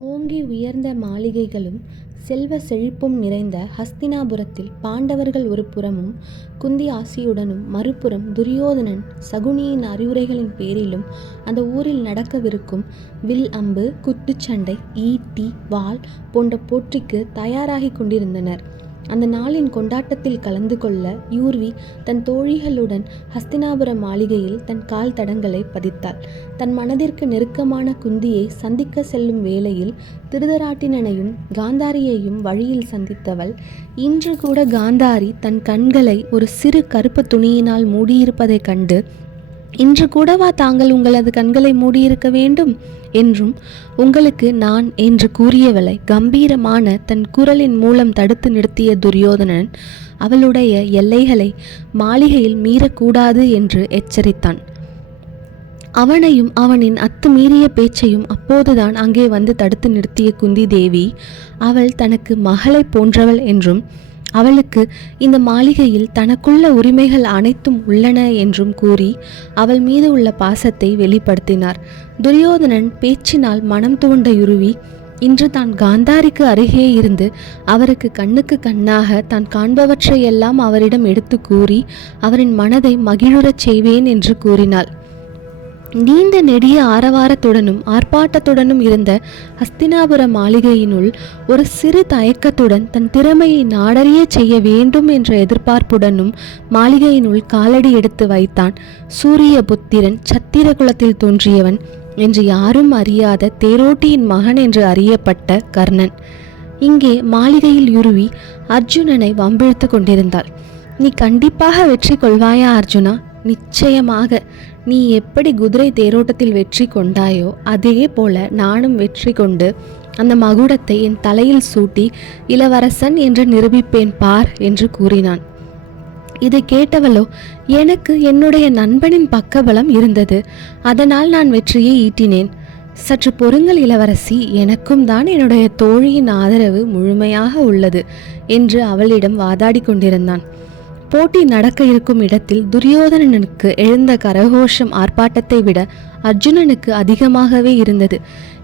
ஓங்கி உயர்ந்த மாளிகைகளும் செல்வ செழிப்பும் நிறைந்த ஹஸ்தினாபுரத்தில் பாண்டவர்கள் ஒரு புறமும் குந்தி ஆசியுடனும் மறுபுறம் துரியோதனன் சகுனியின் அறிவுரைகளின் பேரிலும் அந்த ஊரில் நடக்கவிருக்கும் வில் அம்பு குத்துச்சண்டை ஈட்டி வாள் போன்ற போட்டிக்கு தயாராகிக் கொண்டிருந்தனர். அந்த நாளின் கொண்டாட்டத்தில் கலந்து கொள்ள யூர்வி தன் தோழிகளுடன் ஹஸ்தினாபுர மாளிகையில் தன் கால் தடங்களை பதித்தாள். தன் மனதிற்கு நெருக்கமான குந்தியை சந்திக்க செல்லும் வேளையில் திருதராட்டினனையும் காந்தாரியையும் வழியில் சந்தித்தவள் இன்று கூட காந்தாரி தன் கண்களை ஒரு சிறு கருப்பு துணியினால் மூடியிருப்பதைக் கண்டு, இன்று கூடவா தாங்கள் உங்களது கண்களை மூடியிருக்க வேண்டும் என்றும் உங்களுக்கு நான் என்று கூறியவளை கம்பீரமான தன் குரலின் மூலம் தடுத்து நிறுத்திய துரியோதனன் அவளுடைய எல்லைகளை மாளிகையில் மீறக்கூடாது என்று எச்சரித்தான். அவனையும் அவனின் அத்துமீறிய பேச்சையும் அப்போதுதான் அங்கே வந்து தடுத்து நிறுத்திய குந்தி தேவி அவள் தனக்கு மகளை போன்றவள் என்றும் அவளுக்கு இந்த மாளிகையில் தனக்குள்ள உரிமைகள் அனைத்தும் உள்ளன என்றும் கூறி அவள் மீது உள்ள பாசத்தை வெளிப்படுத்தினார். துரியோதனன் பேச்சினால் மனம் துவண்ட யுருவி இன்று தான் காந்தாரிக்கு அருகே இருந்து அவருக்கு கண்ணுக்கு கண்ணாக தான் காண்பவற்றையெல்லாம் அவரிடம் எடுத்து கூறி அவரின் மனதை மகிழுறச் செய்வேன் என்று கூறினாள். நீண்ட நெடிய ஆரவாரத்துடனும் ஆர்ப்பாட்டத்துடனும் இருந்த ஹஸ்தினாபுர மாளிகையினுள் ஒரு சிறு தயக்கத்துடன் தன் திறமையை நாடறிய செய்ய வேண்டும் என்ற எதிர்பார்ப்புடனும் மாளிகையினுள் காலடி எடுத்து வைத்தான் சூரிய புத்திரன், சத்திர குலத்தில் தோன்றியவன் என்று யாரும் அறியாத தேரோட்டியின் மகன் என்று அறியப்பட்ட கர்ணன். இங்கே மாளிகையில் யுருவி அர்ஜுனனை வம்பிழுத்து கொண்டிருந்தாள். நீ கண்டிப்பாக வெற்றி கொள்வாயா அர்ஜுனா? நிச்சயமாக. நீ எப்படி குதிரை தேரோட்டத்தில் வெற்றி கொண்டாயோ அதே போல நானும் வெற்றி கொண்டு அந்த மகுடத்தை என் தலையில் சூட்டி இளவரசன் என்று நிரூபிப்பேன் பார் என்று கூறினான். இதை கேட்டவளோ, எனக்கு என்னுடைய நண்பனின் பக்கபலம் இருந்தது, அதனால் நான் வெற்றியை ஈட்டினேன். சற்று பொறுங்கள் இளவரசி, எனக்கும் தான் என்னுடைய தோழியின் ஆதரவு முழுமையாக உள்ளது என்று அவளிடம் வாதாடி கொண்டிருந்தான். போட்டி நடக்க இருக்கும் இடத்தில் துரியோதனனுக்கு எழுந்த கரகோஷம் ஆர்ப்பாட்டத்தை விட அர்ஜுனனுக்கு அதிகமாகவே இருந்தது.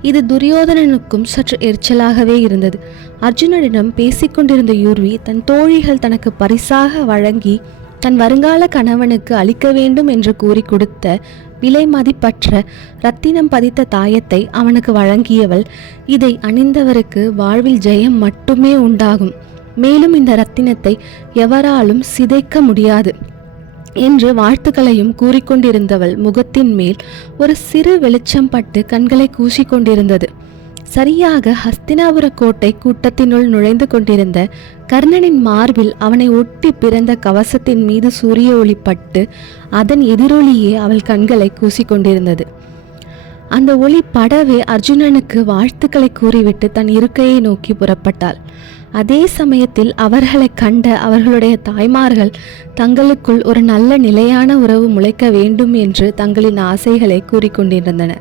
இது துரியோதனனுக்கும் சற்று எரிச்சலாகவே இருந்தது. அர்ஜுனனிடம் பேசிக்கொண்டிருந்த யூர்வி தன் தோழிகள் தனக்கு பரிசாக வழங்கி தன் வருங்கால கணவனுக்கு அளிக்க வேண்டும் என்று கூறி கொடுத்த விலை மதிப்பற்ற ரத்தினம் பதித்த தாயத்தை அவனுக்கு வழங்கியவள், இதை அணிந்தவருக்கு வாழ்வில் ஜெயம் மட்டுமே உண்டாகும், மேலும் இந்த ரத்தினத்தை எவராலும் சிதைக்க முடியாது என்று வாழ்த்துக்களையும் கூறிக்கொண்டிருந்தவள் முகத்தின் மேல் ஒரு சிறு வெளிச்சம் பட்டு கண்களை கூசிக்கொண்டிருந்தது. சரியாக ஹஸ்தினாபுர கோட்டை கூட்டத்தினுள் நுழைந்து கொண்டிருந்த கர்ணனின் மார்பில் அவனை ஒட்டி பிறந்த கவசத்தின் மீது சூரிய ஒளி பட்டு அதன் எதிரொலியே அவள் கண்களை கூசிக்கொண்டிருந்தது. அந்த ஒளி படவே அர்ஜுனனுக்கு வாழ்த்துக்களை கூறிவிட்டு தன் இருக்கையை நோக்கி புறப்பட்டாள். அதே சமயத்தில் அவர்களை கண்ட அவர்களுடைய தாய்மார்கள் தங்களுக்குள் ஒரு நல்ல நிலையான உறவு முளைக்க வேண்டும் என்று தங்களின் ஆசைகளை கூறிக்கொண்டிருந்தனர்.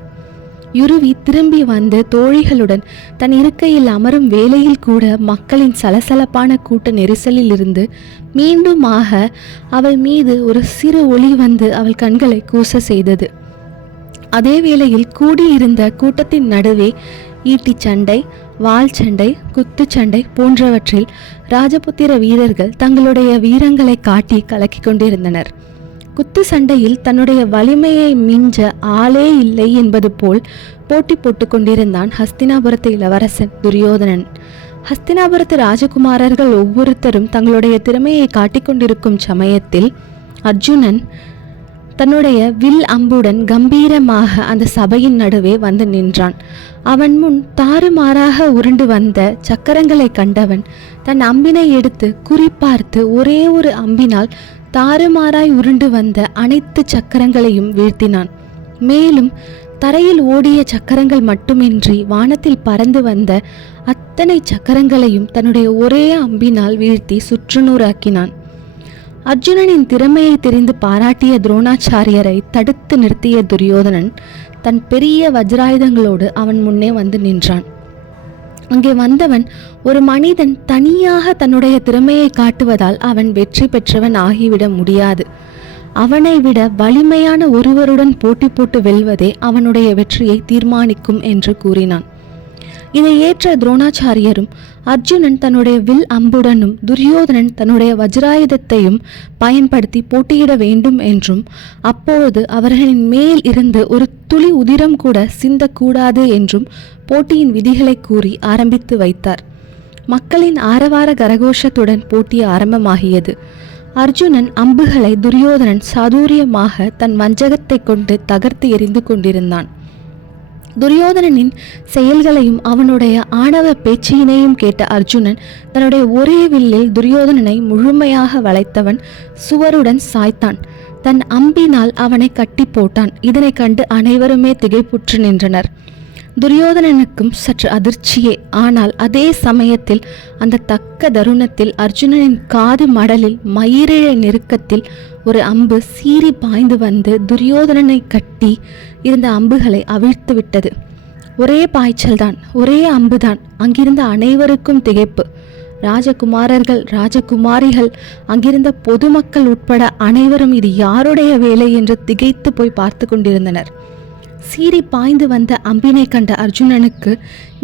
யுருவி திரும்பி வந்து தோழிகளுடன் தன் இருக்கையில் அமரும் வேளையில் கூட மக்களின் சலசலப்பான கூட்ட நெரிசலில் இருந்து மீண்டுமாக அவள் மீது ஒரு சிறு ஒளி வந்து அவள் கண்களை கூச செய்தது. அதே வேளையில் கூடியிருந்த கூட்டத்தின் நடுவே ஈட்டிச் சண்டை, வாள் சண்டை, குத்துச்சண்டை போன்றவற்றில் ராஜபுத்திர வீரர்கள் தங்களுடைய வீரங்களை காட்டி கலக்கி கொண்டிருந்தனர். குத்து சண்டையில் தன்னுடைய வலிமையை மிஞ்ச ஆளே இல்லை என்பது போல் போட்டி போட்டு கொண்டிருந்தான் ஹஸ்தினாபுரத்து இளவரசன் துரியோதனன். ஹஸ்தினாபுரத்து ராஜகுமாரர்கள் ஒவ்வொருத்தரும் தங்களுடைய திறமையை காட்டிக்கொண்டிருக்கும் சமயத்தில் அர்ஜுனன் தன்னுடைய வில் அம்புடன் கம்பீரமாக அந்த சபையின் நடுவே வந்து நின்றான். அவன் முன் தாறுமாறாக உருண்டு வந்த சக்கரங்களை கண்டவன் தன் அம்பினை எடுத்து குறிப்பார்த்து ஒரே ஒரு அம்பினால் தாறுமாறாய் உருண்டு வந்த அனைத்து சக்கரங்களையும் வீழ்த்தினான். மேலும் தரையில் ஓடிய சக்கரங்கள் மட்டுமின்றி வானத்தில் பறந்து வந்த அத்தனை சக்கரங்களையும் தன்னுடைய ஒரே அம்பினால் வீழ்த்தி சுற்றுநூறாக்கினான். அர்ஜுனனின் திறமையை தெரிந்து பாராட்டிய துரோணாச்சாரியரை தடுத்து நிறுத்திய துரியோதனன் தன் பெரிய வஜ்ராயுதங்களோடு அவன் முன்னே வந்து நின்றான். அங்கே வந்தவன் ஒரு மனிதன் தனியாக தன்னுடைய திறமையை காட்டுவதால் அவன் வெற்றி பெற்றவன் ஆகிவிட முடியாது. அவனை விட வலிமையான ஒருவருடன் போட்டி போட்டு வெல்வதே அவனுடைய வெற்றியை தீர்மானிக்கும் என்று கூறினான். இதை ஏற்ற துரோணாச்சாரியரும் அர்ஜுனன் தன்னுடைய வில் அம்புடனும் துரியோதனன் தன்னுடைய வஜ்ராயுதத்தையும் பயன்படுத்தி போட்டியிட வேண்டும் என்றும் அப்பொழுது அவர்களின் மேல் இருந்து ஒரு துளி உதிரம் கூட சிந்தக்கூடாது என்றும் போட்டியின் விதிகளை கூறி ஆரம்பித்து வைத்தார். மக்களின் ஆரவார கரகோஷத்துடன் போட்டி ஆரம்பமாகியது. அர்ஜுனன் அம்புகளை துரியோதனன் சாதுரியமாக தன் வஞ்சகத்தை கொண்டு தகர்த்து எறிந்து கொண்டிருந்தான். துரியோதனனின் செயல்களையும் அவனுடைய ஆணவ பேச்சினையும் கேட்ட அர்ஜுனன் தன்னுடைய ஒரே வில்லில் துரியோதனனை முழுமையாக வளைத்தவன் சுவருடன் சாய்த்தான். தன் அம்பினால் அவனை கட்டி போட்டான். இதனை கண்டு அனைவருமே திகைப்புற்று நின்றனர். துரியோதனனுக்கும் சற்று அதிர்ச்சியே. ஆனால் அதே சமயத்தில் அந்த தக்க தருணத்தில் அர்ஜுனனின் காது மடலில் மயிரிழை நெருக்கத்தில் ஒரு அம்பு சீறி பாய்ந்து வந்து துரியோதனனை கட்டி இருந்த அம்புகளை அவிழ்த்து விட்டது. ஒரே பாய்ச்சல்தான், ஒரே அம்புதான். அங்கிருந்த அனைவருக்கும் திகைப்பு. ராஜகுமாரர்கள், ராஜகுமாரிகள், அங்கிருந்த பொதுமக்கள் உட்பட அனைவரும் இது யாருடைய வேலை என்று திகைத்து போய் பார்த்து கொண்டிருந்தனர். சீறி பாய்ந்து வந்த அம்பினை கண்ட அர்ஜுனனுக்கு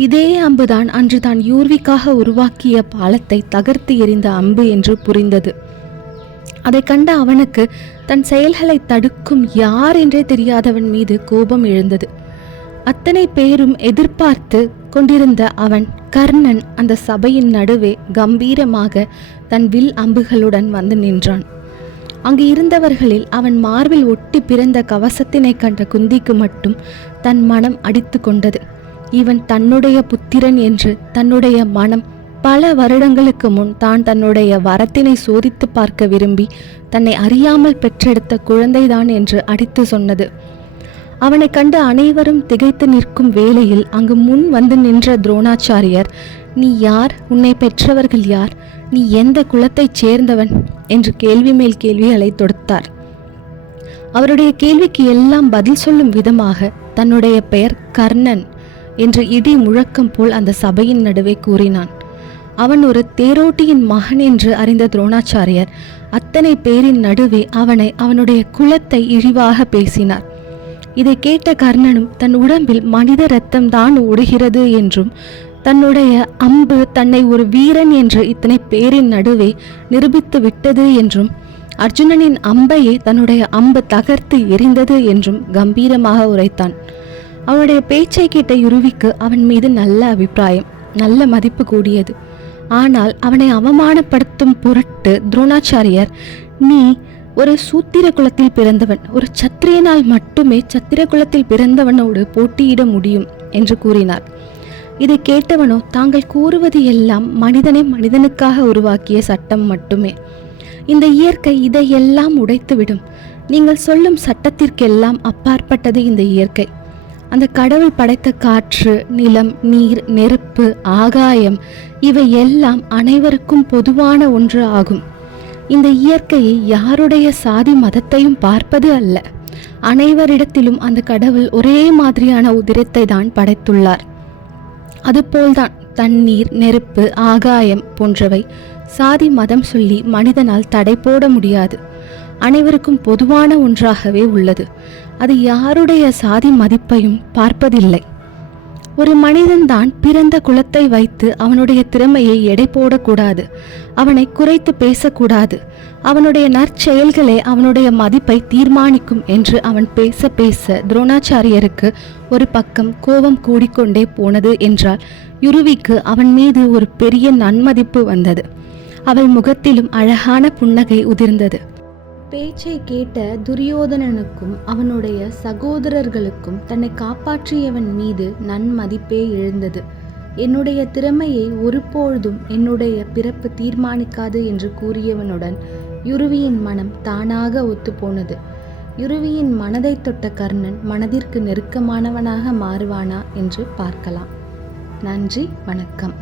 இதே அம்புதான் அன்று தான் யூர்விக்காக உருவாக்கிய பாலத்தை தகர்த்து எறிந்த அம்பு என்று புரிந்தது. அதை கண்ட அவனுக்கு தன் செயல்களை தடுக்கும் யார் என்றே தெரியாதவன் மீது கோபம் எழுந்தது. அத்தனை பேரும் எதிர்பார்த்து கொண்டிருந்த அவன் கர்ணன் அந்த சபையின் நடுவே கம்பீரமாக தன் வில் அம்புகளுடன் வந்து நின்றான். அங்கு இருந்தவர்களில் அவன் மார்பில் ஒட்டி பிறந்த கவசத்தினை கண்ட குந்திக்கு மட்டும் தன் மனம் அடித்து கொண்டது. இவன் தன்னுடைய புத்திரன் என்று தன்னுடைய மனம் பல வருடங்களுக்கு முன் தான் தன்னுடைய வரத்தினை சோதித்து பார்க்க விரும்பி தன்னை அறியாமல் பெற்றெடுத்த குழந்தைதான் என்று அடித்து சொன்னது. அவனை கண்டு அனைவரும் திகைத்து நிற்கும் வேளையில் அங்கு முன் வந்து நின்ற துரோணாச்சாரியர், நீ யார்? உன்னை பெற்றவர்கள் யார்? நீ எந்த குலத்தைச் சேர்ந்தவன் என்று கேள்வி மேல் கேள்விகளை தொடுத்தார். அவருடைய கேள்விக்கு எல்லாம் பதில் சொல்லும் விதமாக தன்னுடைய பெயர் கர்ணன் என்று இடி முழக்கம் போல் அந்த சபையின் நடுவே கூறினான். அவன் ஒரு தேரோட்டியின் மகன் என்று அறிந்த துரோணாச்சாரியர் அத்தனை பேரின் நடுவே அவனுடைய குலத்தை இழிவாக பேசினார். இதை கேட்ட கர்ணனும் தன் உடம்பில் மனித இரத்தம் தான் ஓடுகிறது என்றும் தன்னுடைய அம்பு தன்னை ஒரு வீரன் என்று இத்தனை பேரின் நடுவே நிரூபித்து விட்டது என்றும் அர்ஜுனனின் அம்பையே தன்னுடைய அம்பு தகர்த்து எரிந்தது என்றும் கம்பீரமாக உரைத்தான். அவனுடைய பேச்சை கேட்ட யுருவிக்கு அவன் மீது நல்ல அபிப்பிராயம், நல்ல மதிப்பு கூடியது. ஆனால் அவனை அவமானப்படுத்தும் பொருட்டு துரோணாச்சாரியர், நீ ஒரு சூத்திர குலத்தில் பிறந்தவன், ஒரு சத்திரியனால் மட்டுமே சத்திர குலத்தில் பிறந்தவனோடு போட்டியிட முடியும் என்று கூறினார். இதை கேட்டவனோ, தாங்கள் கூறுவது எல்லாம் மனிதனை மனிதனுக்காக உருவாக்கிய சட்டம் மட்டுமே. இந்த இயற்கை இதையெல்லாம் உடைத்துவிடும். நீங்கள் சொல்லும் சட்டத்திற்கெல்லாம் அப்பாற்பட்டது இந்த இயற்கை. அந்த கடவுள் படைத்த காற்று, நிலம், நீர், நெருப்பு, ஆகாயம் இவை எல்லாம் அனைவருக்கும் பொதுவான ஒன்று ஆகும். இந்த இயற்கையை யாருடைய சாதி மதத்தையும் பார்ப்பது அல்ல. அனைவரிடத்திலும் அந்த கடவுள் ஒரே மாதிரியான உதிரத்தை தான் படைத்துள்ளார். அதுபோல்தான் தண்ணீர், நெருப்பு, ஆகாயம் போன்றவை சாதி மதம் சொல்லி மனிதனால் தடை போட முடியாது. அனைவருக்கும் பொதுவான ஒன்றாகவே உள்ளது. அது யாருடைய சாதி மதிப்பையும் பார்ப்பதில்லை. ஒரு மனிதன்தான் பிறந்த குலத்தை வைத்து அவனுடைய திறமையை எடை போடக்கூடாது, அவனை குறைத்து பேசக்கூடாது. அவனுடைய நற்செயல்களே அவனுடைய மதிப்பை தீர்மானிக்கும் என்று அவன் பேச பேச துரோணாச்சாரியருக்கு ஒரு பக்கம் கோபம் கூடிக்கொண்டே போனது என்றால் யுருவிக்கு அவன் மீது ஒரு பெரிய நன்மதிப்பு வந்தது. அவள் முகத்திலும் அழகான புன்னகை உதிர்ந்தது. பேச்சை கேட்ட துரியோதனனுக்கும் அவனுடைய சகோதரர்களுக்கும் தன்னை காப்பாற்றியவன் மீது நன்மதிப்பே எழுந்தது. என்னுடைய திறமையை ஒருபொழுதும் என்னுடைய பிறப்பு தீர்மானிக்காது என்று கூறியவனுடன் யுருவியின் மனம் தானாக ஒத்துப்போனது. யுருவியின் மனதை தொட்ட கர்ணன் மனதிற்கு நெருக்கமானவனாக மாறுவானா என்று பார்க்கலாம். நன்றி, வணக்கம்.